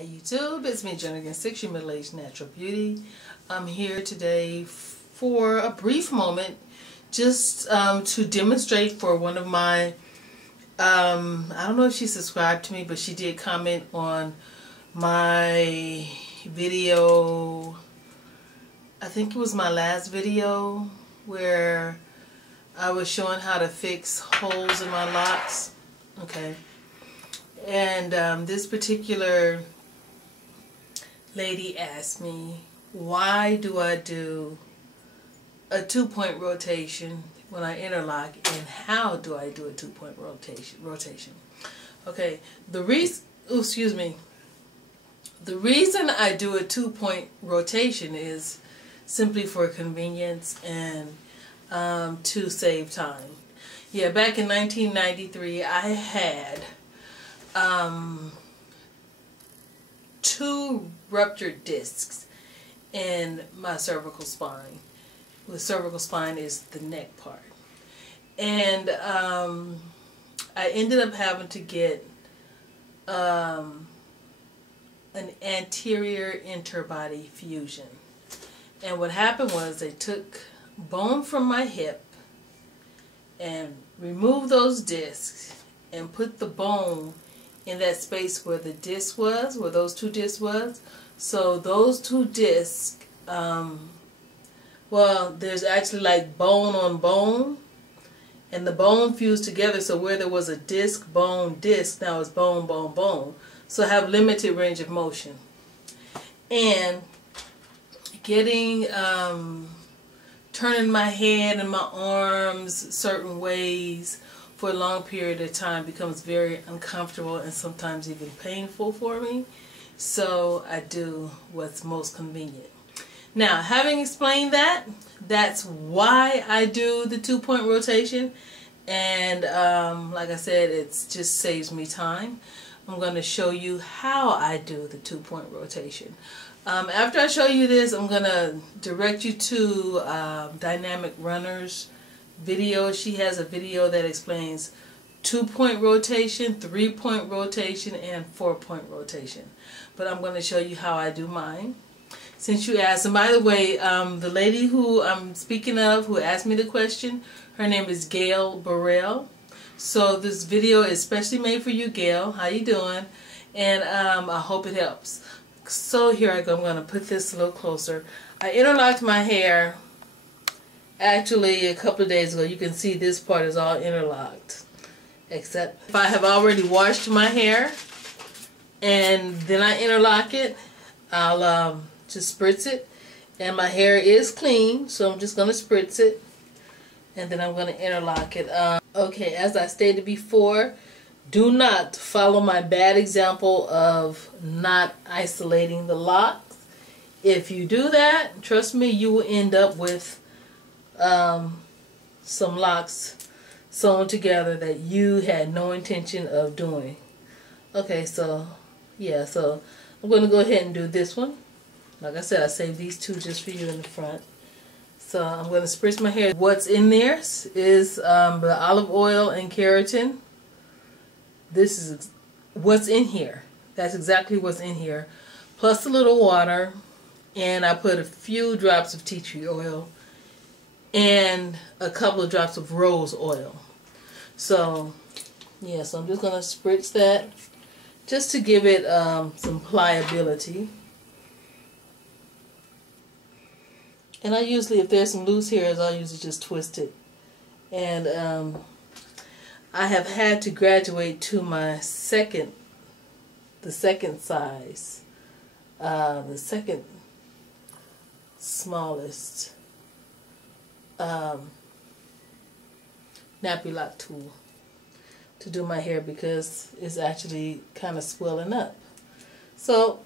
Hi YouTube, it's me Jernigan 6, your middle-aged natural beauty. I'm here today for a brief moment just to demonstrate for one of my, I don't know if she subscribed to me, but she did comment on my video. I think it was my last video where I was showing how to fix holes in my locks. Okay. And this particular lady asked me, why do I do a 2-point rotation when I interlock, and how do I do a 2-point rotation? Okay, the reason I do a 2-point rotation is simply for convenience and to save time. Yeah, back in 1993 I had 2 ruptured discs in my cervical spine. The cervical spine is the neck part. And I ended up having to get an anterior interbody fusion. And what happened was they took bone from my hip and removed those discs and put the bone in that space where the disc was, where those 2 discs was. So those 2 discs, well, there's actually like bone on bone, and the bone fused together, so where there was a disc, bone, disc, now it's bone, bone, bone. So I have limited range of motion. And getting, turning my head and my arms certain ways for a long period of time becomes very uncomfortable and sometimes even painful for me. So I do what's most convenient. Now, having explained that, that's why I do the 2-point rotation. And like I said, it just saves me time. I'm going to show you how I do the 2-point rotation. After I show you this, I'm going to direct you to Dynamic Runner's video. She has a video that explains 2-point rotation, 3-point rotation, and 4-point rotation. But I'm going to show you how I do mine, since you asked. And by the way, the lady who I'm speaking of, who asked me the question, her name is Gail Burrell. So this video is specially made for you, Gail. How you doing? And I hope it helps. So here I go. I'm going to put this a little closer. I interlocked my hair actually a couple of days ago. You can see this part is all interlocked, except if I have already washed my hair and then I interlock it, I'll just spritz it, and my hair is clean, so I'm just going to spritz it and then I'm going to interlock it. Okay, as I stated before, do not follow my bad example of not isolating the locks. If you do that, trust me, you will end up with some locks sewn together that you had no intention of doing. Okay, so yeah, so I'm going to go ahead and do this one. Like I said, I saved these 2 just for you in the front. So I'm going to spritz my hair. What's in there is the olive oil and keratin. This is what's in here. That's exactly what's in here. Plus a little water, and I put a few drops of tea tree oil and a couple of drops of rose oil. So yeah, so I'm just going to spritz that just to give it some pliability. And I usually, if there's some loose hairs, I'll usually just twist it. And I have had to graduate to my the second size, the second smallest nappy lock tool to do my hair, because it's actually kind of swelling up. So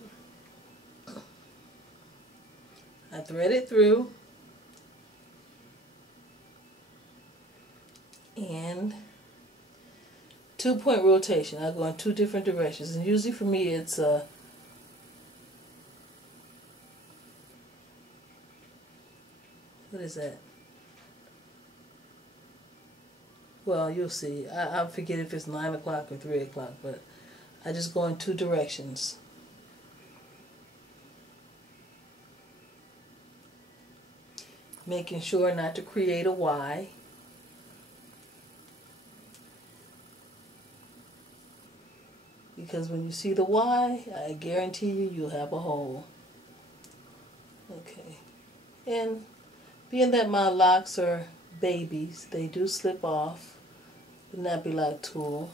I thread it through, and 2-point rotation. I go in 2 different directions, and usually for me it's what is that? Well, you'll see. I forget if it's 9 o'clock or 3 o'clock, but I just go in 2 directions. making sure not to create a Y. Because when you see the Y, I guarantee you, you'll have a hole. Okay. And being that my locks are babies, they do slip off the nappy lock tool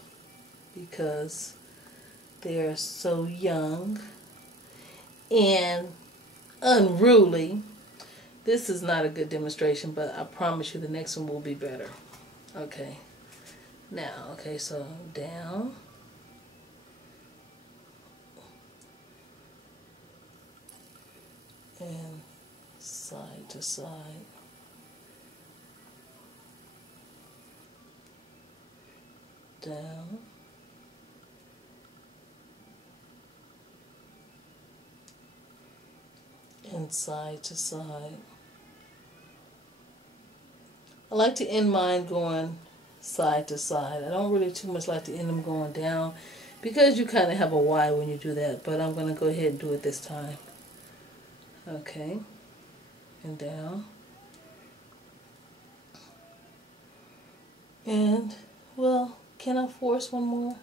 because they're so young and unruly. This is not a good demonstration, but I promise you the next one will be better. Okay. Now, okay, so down. And side to side. Down. And side to side. I like to end mine going side to side. I don't really too much like to end them going down because you kind of have a Y when you do that, but I'm going to go ahead and do it this time. Okay, and down, and well, can I force one more?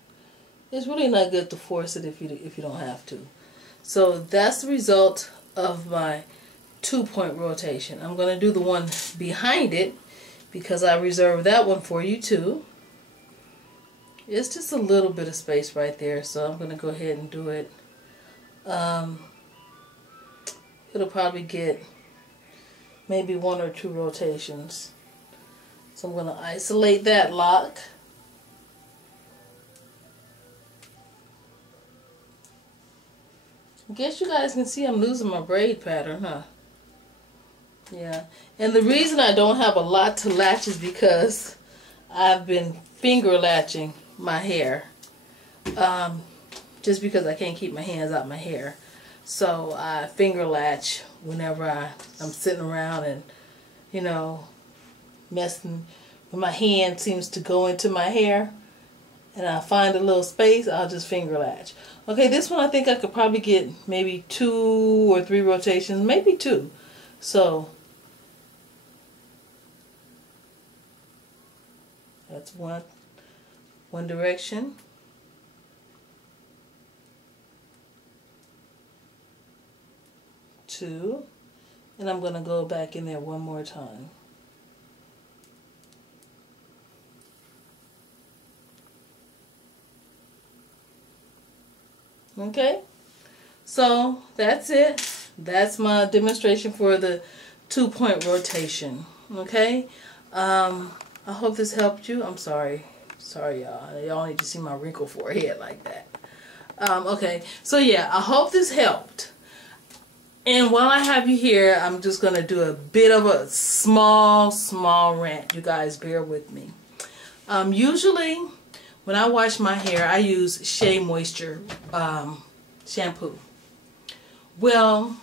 It's really not good to force it if you don't have to. So that's the result of my 2-point rotation. I'm going to do the one behind it because I reserved that one for you too. It's just a little bit of space right there, so I'm going to go ahead and do it. It'll probably get maybe 1 or 2 rotations. So I'm going to isolate that lock. I guess you guys can see I'm losing my braid pattern, huh? Yeah. And the reason I don't have a lot to latch is because I've been finger latching my hair. Just because I can't keep my hands out my hair. So I finger latch whenever I'm sitting around and, you know, messing. When my hand seems to go into my hair and I find a little space, I'll just finger latch. Okay, this one I think I could probably get maybe 2 or 3 rotations, maybe 2. So that's one direction. 2, and I'm going to go back in there one more time. Okay, so that's it. That's my demonstration for the 2-point rotation. Okay, I hope this helped you. I'm sorry y'all. Y'all need to see my wrinkled forehead like that. Okay, so yeah, I hope this helped. And while I have you here, I'm just going to do a bit of a small rant. You guys bear with me. Usually, when I wash my hair, I use Shea Moisture shampoo. Well,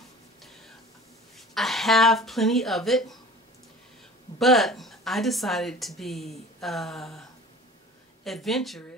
I have plenty of it, but I decided to be adventurous.